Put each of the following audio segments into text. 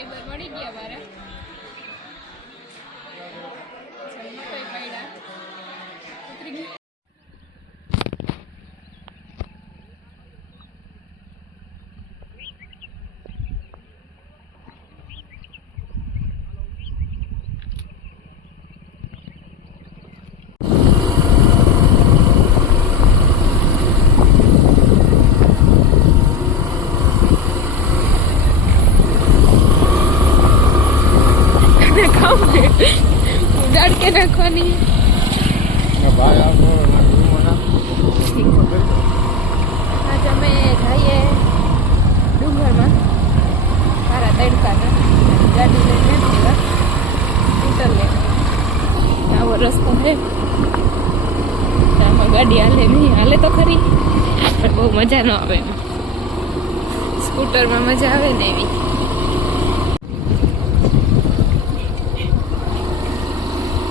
Subscriber મળી ગયા મારા મકાઈ પાડ્યા ઉતરી ગયા उजाड़ के रखवानी आज અમે જઈએ ડુંગરમાં મારા તડકાના ગાડી લઈને સ્કૂટર લઈને આવો રસ્તો છે આમાં ગાડી હાલે નહીં હાલે તો ખરી પણ બહુ મજા ન આવે સ્કૂટરમાં મજા આવે ને એવી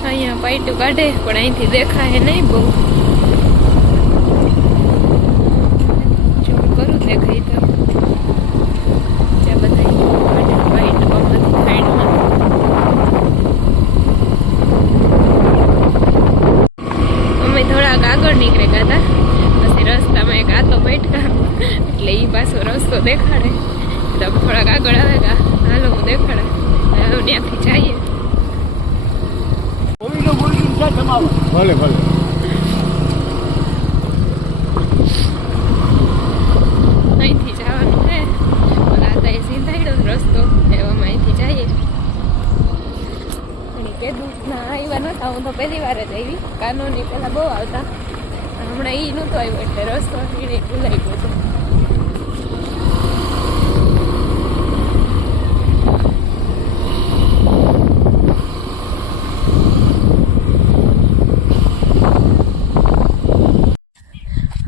અહીંયા પાઇટું કાઢે પણ અહીંથી દેખાય નહીં બહુ જો કરું દેખાય તો બધા પાઇટ સાઈડમાં અમે થોડાક આગળ નીકળી ગયા હતા પછી રસ્તામાં એક આતો બેઠા એટલે એ પાછો રસ્તો દેખાડે તો થોડાક આગળ આવે ગયા હાલો હું દેખાડે હાલો ત્યાંથી જઈએ ભલે ભલે અહીંથી જવાનું છે ઓલા સીધાડો રસ્તો એવામાં અહીંથી જઈએ કીધું ના આવ્યા નતા હું તો પહેલી વાર જ આવી કાનોની પેલા બહુ આવતા હમણાં એ નહોતો આવ્યો એટલે રસ્તો એને ભૂલાઈ ગયો હતો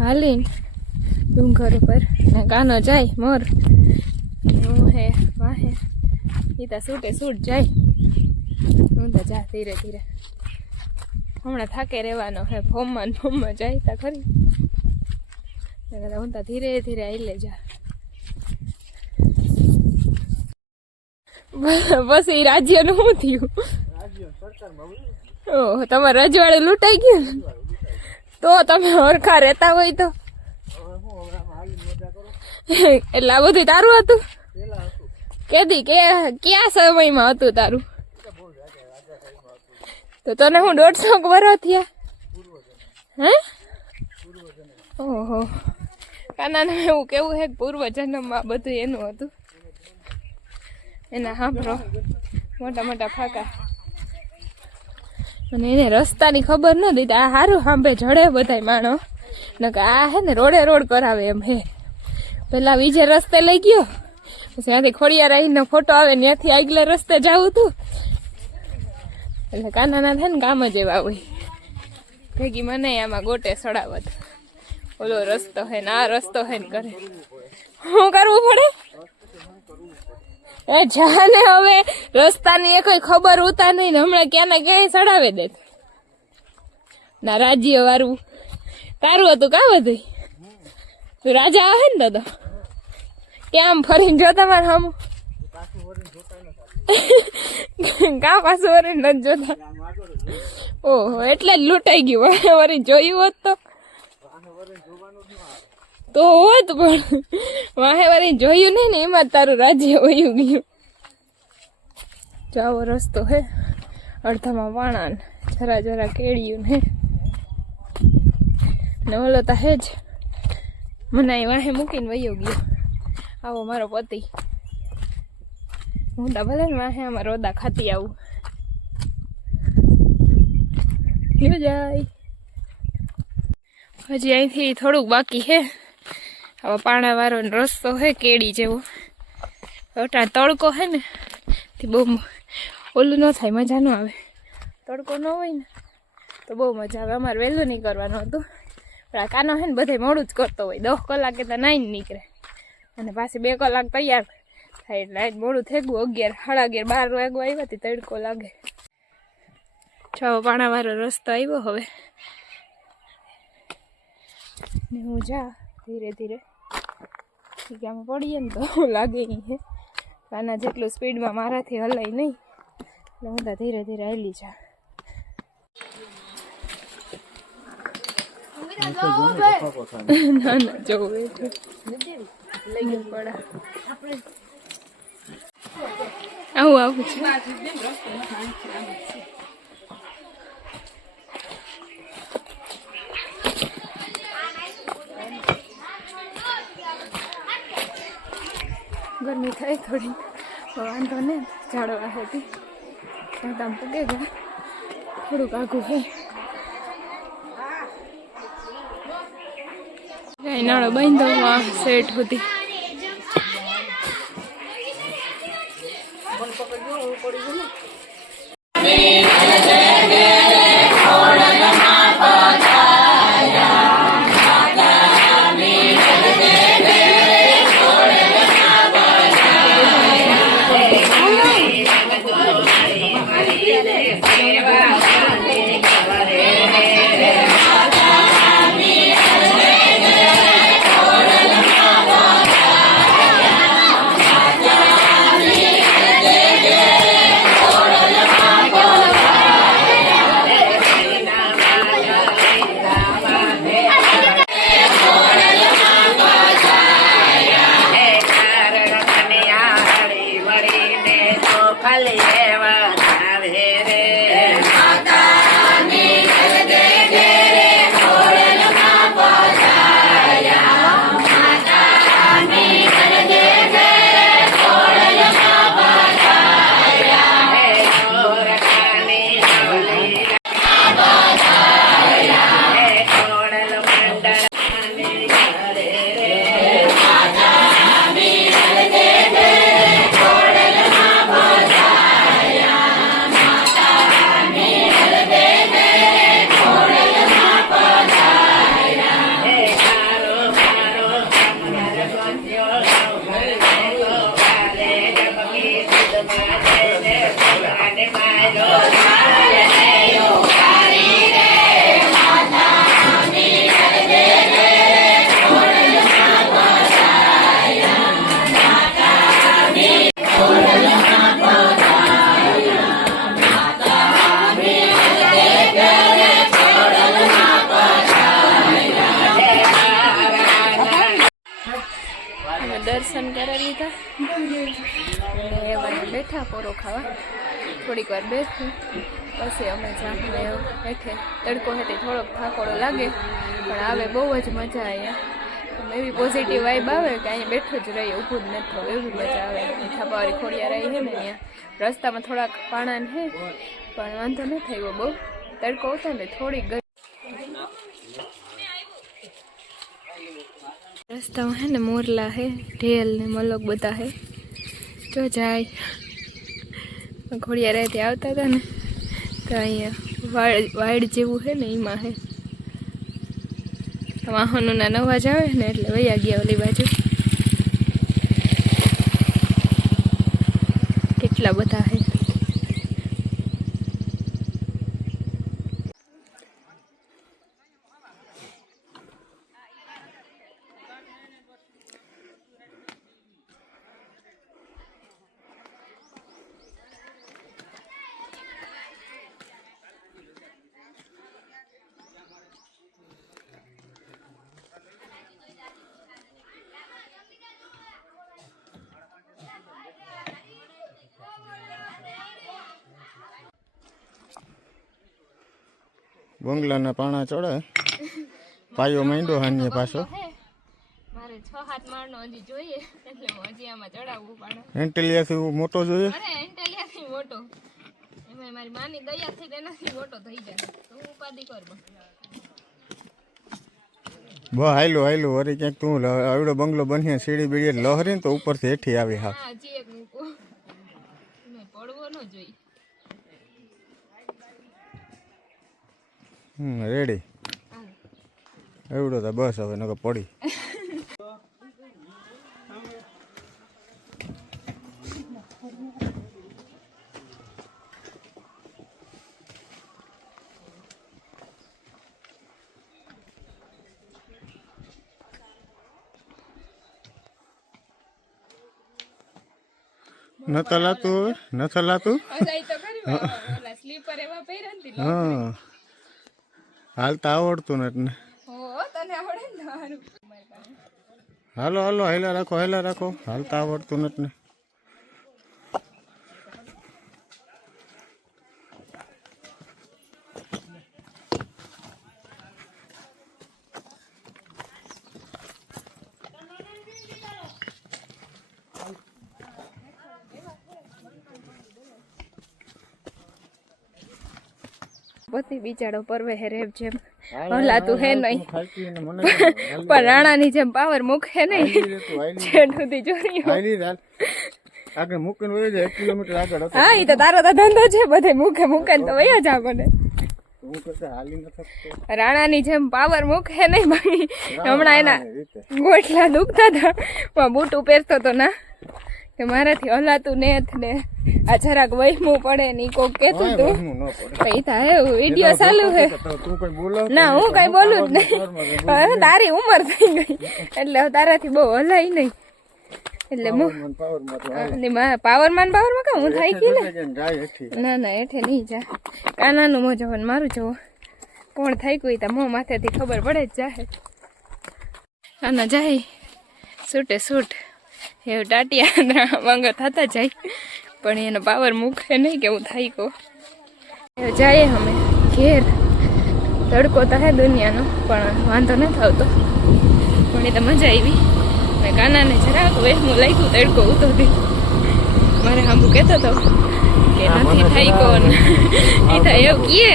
હાલીને ડુંગર ઉપર ને ગાનો જાય મોર હું હે વાહે એ તો છૂટે છૂટ જાય હું તો જા ધીરે ધીરે હમણાં થાકે રહેવાનો હે ફોમમાં જાય તા ખરી હું તો ધીરે ધીરે આવી લે જા પછી રાજ્યનું શું થયું ઓહ તમારે રજવાડે લૂંટાઈ ગયું તો તમે હરખા રહેતા હોય તો એટલે આ બધું તારું હતું કેદી કે ક્યાં સમયમાં હતું તારું તો તને હું 150 વર્ષ થયા હે ઓહો કાનાને એવું કેવું હે પૂર્વ જન્મમાં બધું એનું હતું એના સાંભળો મોટા મોટા ફાકા અને એને રસ્તાની ખબર ન દીધી આ સારું સાંભળે જડે બધાય માણો ને કે આ હે ને રોડે રોડ કરાવે એમ હે પેલા બીજે રસ્તે લઈ ગયો પછી ત્યાંથી ખોડિયાર આવીને ફોટો આવે ત્યાંથી આગલા રસ્તે જાવું તું એટલે કાનાના થાય ને કામ જ એવા હોય ભેગી મને આમાં ગોટે સડાવત ઓલો રસ્તો હે ને આ રસ્તો હે ને કરે શું કરવું પડે એ જાને હવે રસ્તાની એ કઈ ખબર ઉતા નહીં ને હમણાં ક્યાં ને ક્યાંય સડાવે દે ના રાજ્ય વાળું તારું હતું કા બધું તું રાજા આવે ને દાદા ક્યાં આમ ફરીને જોતા મારે હમ કા પાછું વરી નથી જોતા ઓહો એટલે જ લૂંટાઈ ગયું વરી જોયું હોત તો હોત પણ વાહે વરી જોયું નહીં ને એમાં તારું રાજ્ય વયું ગયું જાવો રસ્તો હે અડધામાં વાણા જરા જરા કેળિયું ને ને ઓલો તો હે જ મને વાહે મૂકીને વયો ગયો આવો મારો પતિ હું તો ભલે ને વાહે આમાં રોદા ખાતી આવું લ્યો જાય હજી અહીંથી થોડુંક બાકી હે હવે પાણા વાળો રસ્તો હે કેડી જેવો ઓટા તડકો હે ને તે બહુ ઓલું ન થાય મજા ન આવે તડકો ન હોય ને તો બહુ મજા આવે અમારે વહેલું નહીં કરવાનું હતું પણ આ કાનો હે ને બધે મોડું જ કરતો હોય 10 કલાકે તો નાઈને નીકળે અને પાછી 2 કલાક તૈયાર થાય એટલે આજ મોડું થઈ ગયું 11 સાડા 11 12 વાગવા આવ્યા હતી તડકો લાગે છ પાણા વાળો રસ્તો આવ્યો હવે ને હું જા ધીરે ધીરે આમાં પડીએ ને તો લાગે નહીં હે આના જેટલું સ્પીડમાં મારાથી હલાય નહીં, એટલે હું તો ધીરે ધીરે હાલી જા. ના ના જોવું લઈ પડે. આવું છે. ગરમી થાય થોડી, વાંધો ને ઝાડવા હતી ત્યાં પૂગે ગયા, થોડુંક આઘું છે. નાળો બાંધો સેટ હતી. દર્શન કરી લીધા અને બેઠા પોરો ખાવા. થોડીક વાર બેઠું પછી અમે જામને બેઠે. તડકો હતી, થોડોક થાકોડો લાગે પણ આવે બહુ જ મજા અહીંયા. એવી પોઝિટિવ વાઇબ આવે કે અહીંયા બેઠું જ રહીએ, ઊભું જ નથી થવું, એવી મજા આવે. થાપાવાળી ખોડિયાર આવી છે ને અહીંયા રસ્તામાં થોડાક પાણા છે પણ વાંધો ન થયો બહુ. તડકો હતો ને થોડીક રસ્તામાં હે ને મોરલા હે, ઢેલ ને મલોક બધા હે. જો જાય ખોડિયા રહેતી આવતા હતા ને તો અહીંયા વાડ જેવું છે ને એમાં હે વાહનોના અવાજ આવે ને એટલે વયા ગયા ઓલી બાજુ. કેટલા બધા હે. બંગલાના પાણા ચડે, પાયો માંડ્યો હાન્ય પાછો. મારે 6-7 માળનો હજી જોઈએ એટલે હજી આમાં ચડાવવું પડે. એન્ટેલિયાથી મોટો જોઈએ? અરે એન્ટેલિયાથી મોટો, એમાં મારી માની દયાથી એનાથી મોટો થઈ જાય તો હું ઉપાધિ કરું. હાયલું વળી ક્યાંક તું આવડો બંગલો બની સીડી બીડી લહરી ને તો ઉપરથી હેઠી આવી. હા હજી એક મૂકો, પડવો ન જોઈએ. રેડી એવડો તો બસ હવે નકર પડી. નતા લાતું હવે નતા લાતું જાય તો ખરી ઓલા સ્લીપર એવા પહેર્યા ને હા હાલતા આવડતું ને હો તને આવડે ને હારું હાલો હાલો હેલા રાખો હાલતા આવડતું નથી ને પતિ બિચારો પરવે હે રેબ જેમ હલાતું હે નહીં મને પણ રાણાની જેમ પાવર મૂકે નહીં જેટ સુધી જોયું આગળ મૂકીને વયો જાય 1 કિલોમીટર આગળ હતો હા એ તો તારો તો ધંધો છે બધે મૂકે ને તો વયા જા મને હું કશે હાલી ન શકતો રાણાની જેમ પાવર મૂકે નહીં ભાઈ હમણાં એના ગોઠલા દુખતા હતા બૂટ પહેરતો તો ના કે મારાથી હલાતું ને આ જરાક વહેમું પડે ને ઈ કોક કેતું તું કઈ થાય વિડીયો ચાલુ હે તું કઈ બોલો ના હું કઈ બોલું જ નહીં તારી ઉંમર થઈ ગઈ એટલે તારાથી બહુ હલાય નહીં એટલે પાવરમાં કામ હું થાય કે ના ના હેઠે નહીં જા કાનાનું મોં જવાનું મારું જવો કોણ થાય કોઈ તો મોં માથેથી ખબર પડે જ જાહે કાના જાય સૂટે સૂટ એવું ટાટિયા વાંગા થતા જાય પણ એનો પાવર મૂકે નહીં કે હું થાય કો જાય અમે ઘેર તડકો તો હે દુનિયાનો પણ વાંધો નથી આવતો પણ એ તો મજા આવી મેં કાનાને જરાક વહેમું લાગ્યું તડકો ઉતરતી મારે આંબુ કહેતો હતો કે નથી થાય કોણ એ તો એવું કહે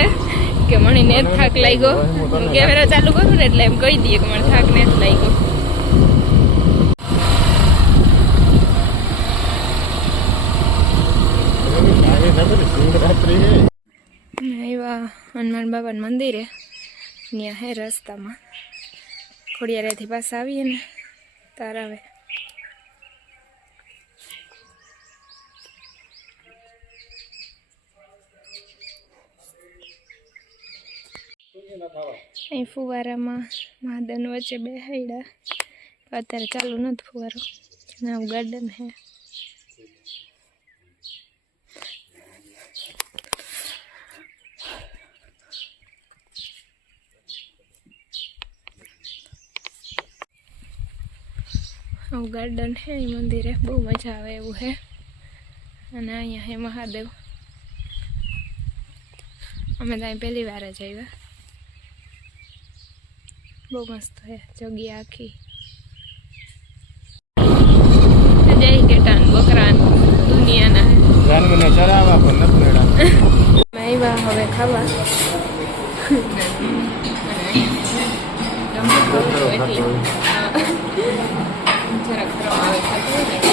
કે મને ને થાક લાગ્યો હું કેમેરા ચાલુ કરું ને એટલે એમ કહી દઈએ કે મને થાક ને લાગ્યો આવ્યા હનુમાન બાબાના મંદિરે ત્યાં હે રસ્તામાં ખોડિયારેથી પાછા આવીએ ને તાર આવે અહીં ફુવારામાં મહાદેવ વચ્ચે બેહાડ્યા અત્યારે ચાલુ નથી ફુવારો ના ગાર્ડન હે ગાર્ડન હે મંદિરે બહુ મજા આવે એવું હે અને અહીંયા હે મહાદેવ અમે તો અહીં પહેલી વાર જ આવ્યા બહુ મસ્ત હે જગ્યા આખી જય કેટાન બકરાન દુનિયાના જાનવીને ચરાવવા પણ નથી મેળા આવ્યા હવે ખાવા જરાક આવે ખાતું